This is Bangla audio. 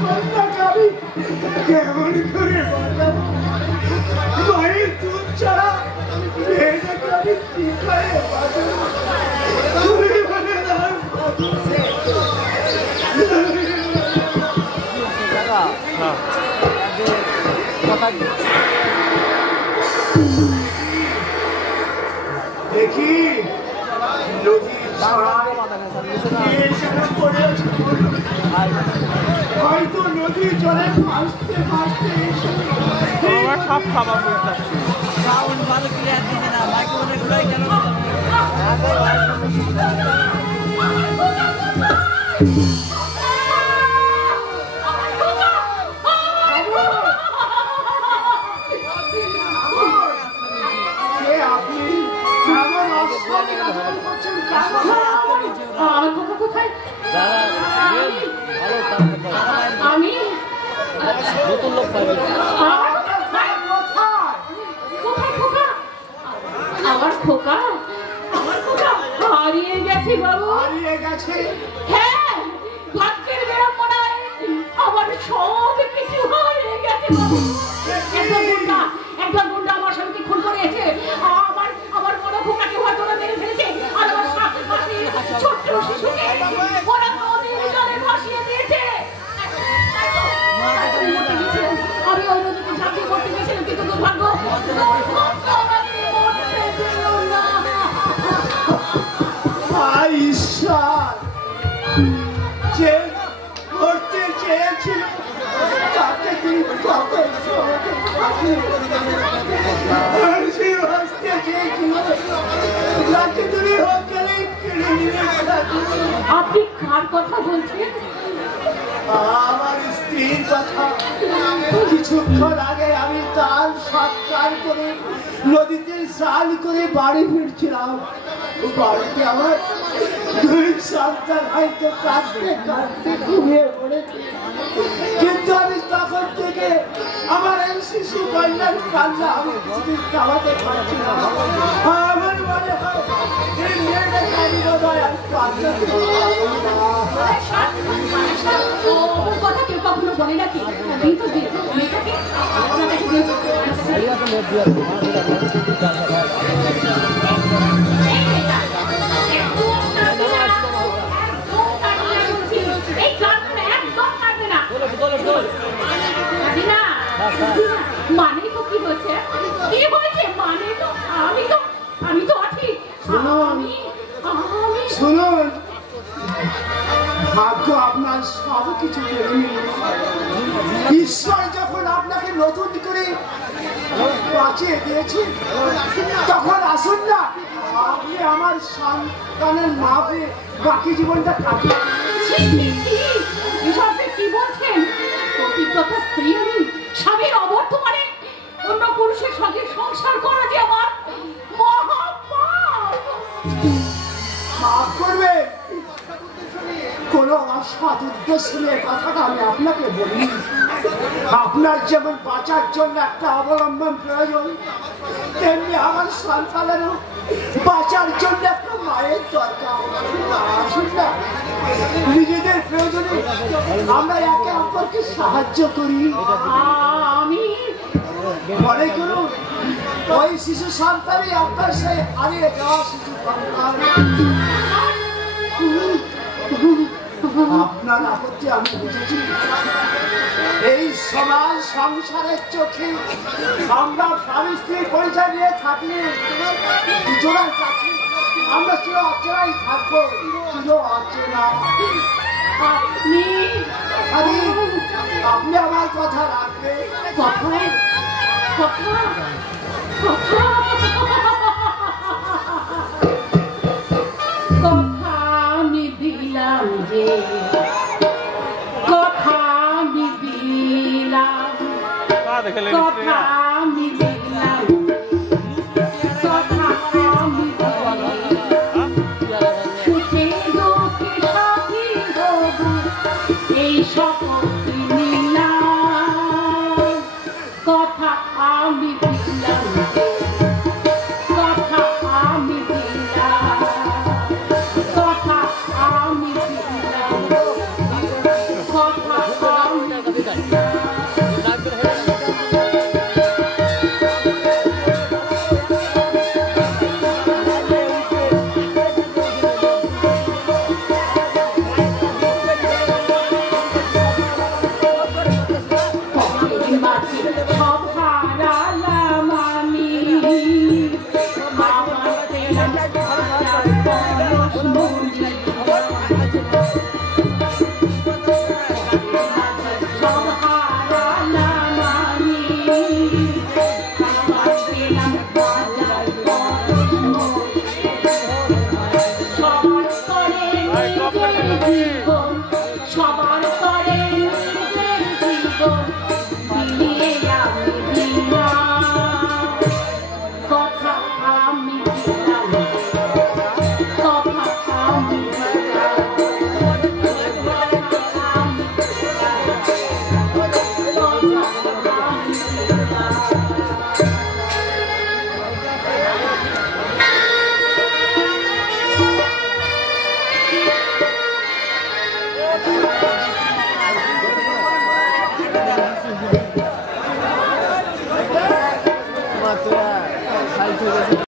কন্যাকে আমি কেমন করে বাঁচাবো? মায়ের দুধ ছাড়া মেয়েটাকে আমি কি করে বাঁচাবো? তুমি বলে দাও। দেখি হয়তো নদীর জলে ভাসতে ভাসতে সব খাবার ভালো ক্লিয়ার দিচ্ছে না বাকি অনেক ঘুরাই কেন আমি নতুন লোক পাইবে আমার খোকা হারিয়ে গেছে বাবু, হারিয়ে গেছে। হ্যাঁ ভাগ্যের বিড়ম্বনায় আমার সব কিছু হারিয়ে গেছে বাবু। একজন গুন্ডা আমার স্বামীকে খুন করেছে, আমার বড় খোকাকে হয়তো ওরা মেরে ফেলেছে, আর আমার ছোট্ট শিশুকে ওরা নদীর জলে ভাসিয়ে দিয়েছে। আমি ওই নদীতে ঝাঁপিয়ে পড়তে গেছিলাম, কিন্তু দুর্ভাগ্য ঈশ্বর যে করতে চেয়েছিল তাকে তুই কত আপনি কার কথা বলছেন? আমার স্ত্রীর কথা। কিছুক্ষণ আগে আমি তার সৎকার করে নদীতে স্নান করে বাড়ি ফিরছিলাম। বাড়িতে আমার দুই সন্তান হয়তো কাঁদতে কাঁদতে ঘুমিয়ে পড়েছে, কিন্তু আমি তখন থেকে আমার এই শিশু কন্যার কান্না আমি কিছুদিন থামাতে পারছি না। আমার মনে হয় এই মেয়েটা কাঁদি বোধ হয় আমি কাঁদতে কথা কেউ কখনো বলে নাকি? মেয়েটাকে মানে তো কি হয়েছে? কি হয়েছে মানে তো আমি তো আছি। শুনুন, ভাগ্য আপনার সব কিছু কেড়ে নিল। ঈশ্বর যখন আপনাকে নতুন করে বাঁচিয়ে দিয়েছে তখন আসুন না আপনি আমার সন্তানের মা হয়ে বাকি জীবনটা কাটিয়ে। কি বলছেন? অভিজ্ঞতা স্ত্রী আমি, স্বামীর অবর্তমানে অন্য পুরুষের সঙ্গে সংসার করা যে আমার মাফ করবে। কোন অসৎ উদ্দেশ্য নিয়ে কথাটা আমি আপনাকে বলি। আপনার যেমন বাঁচার জন্য একটা অবলম্বন প্রয়োজন, তেমনি আমার সন্তানেরও বাঁচার জন্য একটা মায়ের দরকার। আসুন না নিজেদের প্রয়োজনে আমরা একে অপরকে সাহায্য করি। আমি মনে করুন ওই শিশু সন্তানই আপনার সেই হারিয়ে যাওয়া শিশু সন্তান। আপনার আপত্তি আমি বুঝেছি। এই সমাজ সংসারের চোখে আমরা স্বামী স্ত্রী পরিচয় নিয়ে থাকি, দুজনের কাছে আমরা চির অচেনাই থাকবো, চির অচেনা। আপনি আমার কথা রাখবেন। কথা আমি দিলাম যে কথা আমি দিলাম, কথা আমি দিলাম, কথা আমি সুখে দুঃখে সাথী হব, এই শপথ নিলাম। কথা আমি দিলাম, কথা আমি দিলাম, কথা আমি দিলাম, কথা আমি মানুষ মরিস